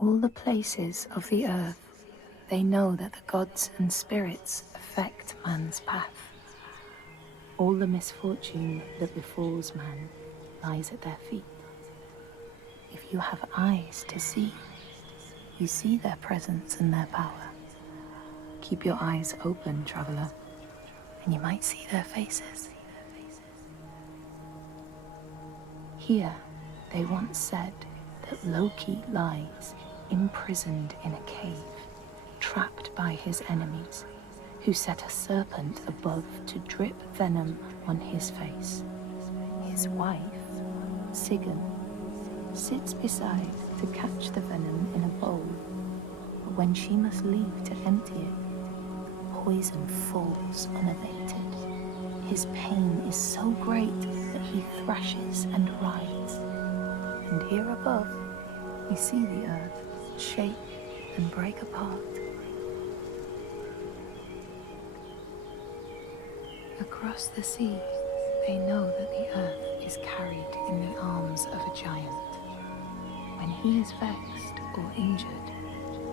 all the places of the earth, they know that the gods and spirits affect man's path. All the misfortune that befalls man lies at their feet. If you have eyes to see, you see their presence and their power. Keep your eyes open, traveler, and you might see their faces. Here, they once said that Loki lies imprisoned in a cave, trapped by his enemies, who set a serpent above to drip venom on his face. His wife, Sigyn, sits beside to catch the venom in a bowl, but when she must leave to empty it, poison falls unabated. His pain is so great that he thrashes and writhes. And here above, we see the earth shake and break apart. Across the sea, they know that the earth is carried in the arms of a giant. When he is vexed or injured,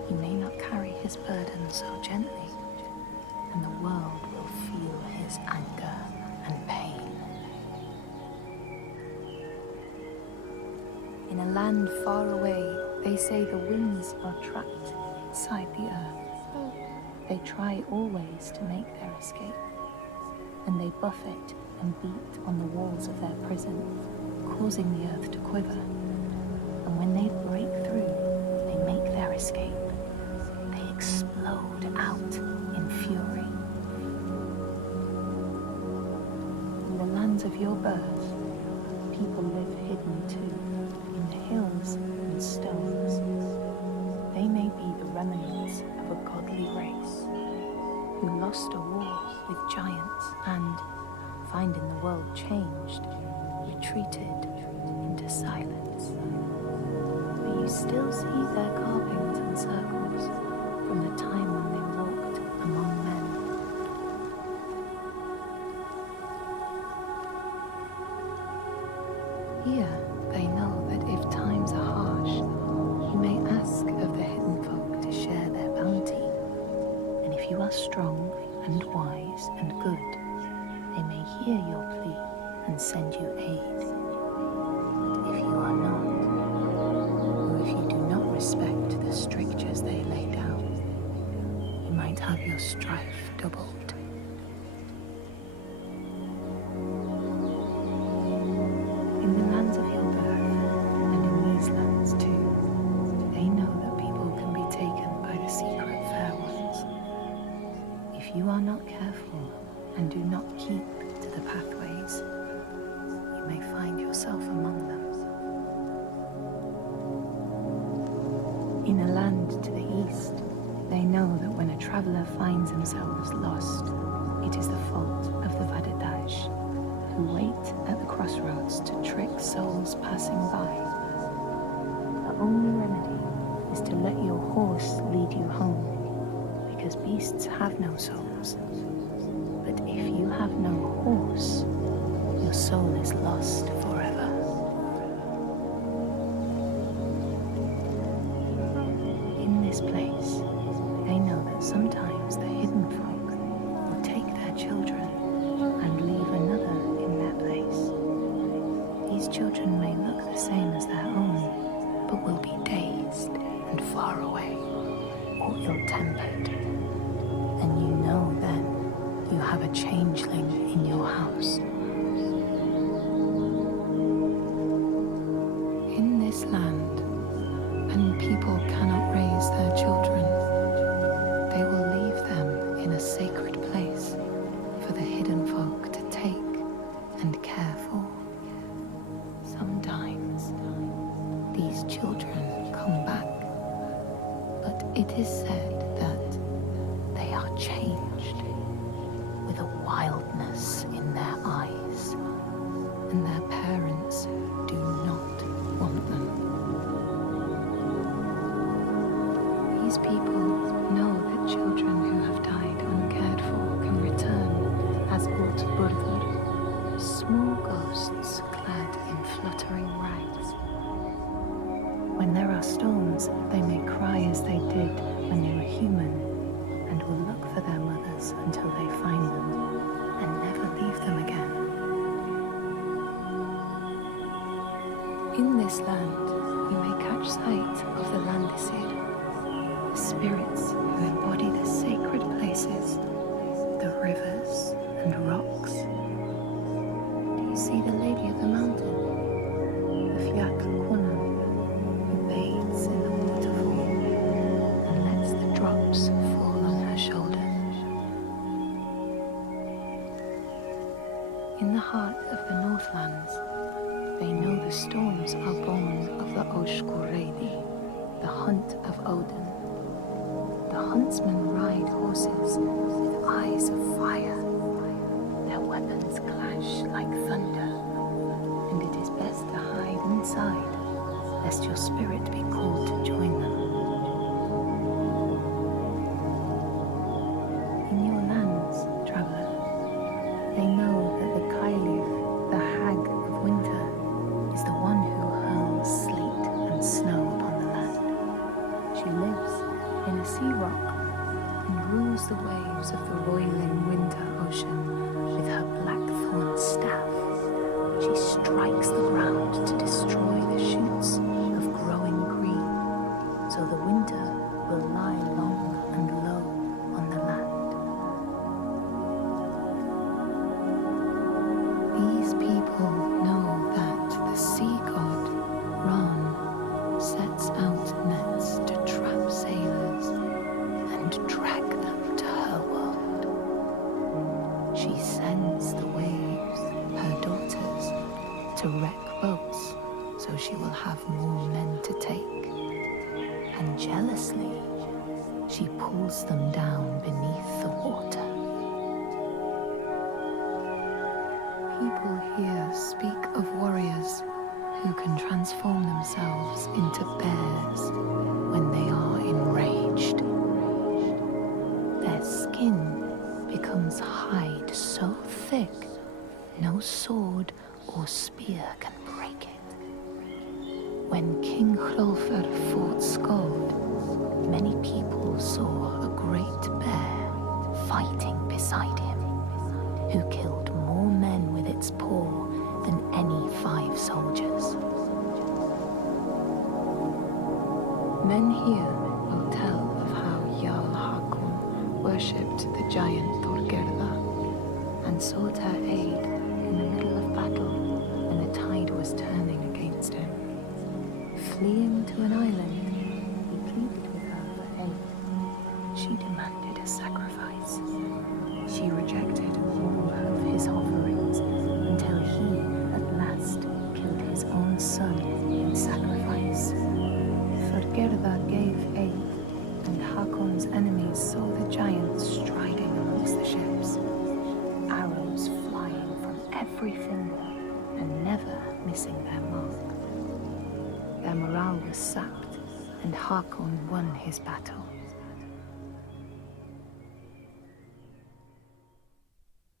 he may not carry his burden so gently, and the world will feel his anger and pain. In a land far away, they say the winds are trapped inside the earth. They try always to make their escape, and they buffet and beat on the walls of their prison, causing the earth to quiver. And when they break through, they make their escape. They explode out in fury. In the lands of your birth, people live hidden too, in the hills and stones. They may be the remnants of a godly race, who lost a war with giants and, finding the world changed, retreated into silence. But you still see their carvings and circles from the time when they walked among men. Here they know that if times are harsh, you may ask of the hidden folk to share their bounty. And if you are strong and wise and good, they may hear your plea and send you aid. But if you are not, or if you do not respect the strictures they lay down, you might have your strife doubled. In the lands of your birth, and in these lands too, they know that people can be taken by the secret fair ones. If you are not careful and do not keep to the pathways, you may find yourself among them. In a land to the east, they know that when a traveler finds themselves lost, it is the fault of the Vadadash, who wait at the crossroads to trick souls passing by. The only remedy is to let your horse lead you home, because beasts have no souls. But if you have no horse, your soul is lost forever. In this place, they know that sometimes the hidden folk will take their children and leave another in their place. These children may look the same as their own, but will be dazed and far away, or ill-tempered. And you know then you have a changeling in your house. In this land, when people cannot raise their children, they will leave them in a sacred place for the hidden folk to take and care for. Sometimes these children come back, but it is said that they are changed, with a wildness in their eyes, and their parents do not want them. These people know that children who have died uncared for can return as Útburður, small ghosts clad in fluttering rags. When there are storms, they make giants until they find them and never leave them again. In this land, you may catch sight of the Landdistangir, the spirits who embody the sacred places, the rivers and rocks. Do you see the Lady of the Mountain, the Fiat Kuna, who bathes in the waterfall and lets the drops fall on her shoulders? In the heart of the Northlands, they know the storms are born of the Oshkuredi, the hunt of Odin. The huntsmen ride horses with eyes of fire. Their weapons clash like thunder, and it is best to hide inside, lest your spirit be called to join them. In your lands, traveler, they know that the Kailif, the hag of winter, is the one who hurls sleet and snow upon the land. She lives in a sea rock and rules the waves of the roiling winter ocean with her blackthorn staff. She strikes the ground to destroy the shoots of growing green, so the winter will lie long and low on the land. These people know that the sea god, Ran, sets out nets to trap sailors and drag them to her world. She sends the waves, her daughters, to wreck boats so she will have more men to take. And jealously, she pulls them down beneath the water. People here speak of warriors who can transform themselves into bears when they are enraged. Their skin becomes hide so thick, no sword or spear can break it. When King Hrolfr fought Skald, many people saw a great bear fighting beside him, who killed more men with its paw than any 5 soldiers. Men here will tell of how Jarl Hakon worshipped the giant Thorgerða and sought her aid in the middle of battle when the tide was turning against him. Fleeing to an island, he pleaded with her for aid. She demanded a sacrifice. She rejected all of his offerings until he, at last, killed his own son in sacrifice. Thorgerða gave aid, and Hakon's enemies saw the giants striding amongst the ships, arrows flying from every finger and never missing their mark. Their morale was sapped, and Hakon won his battle.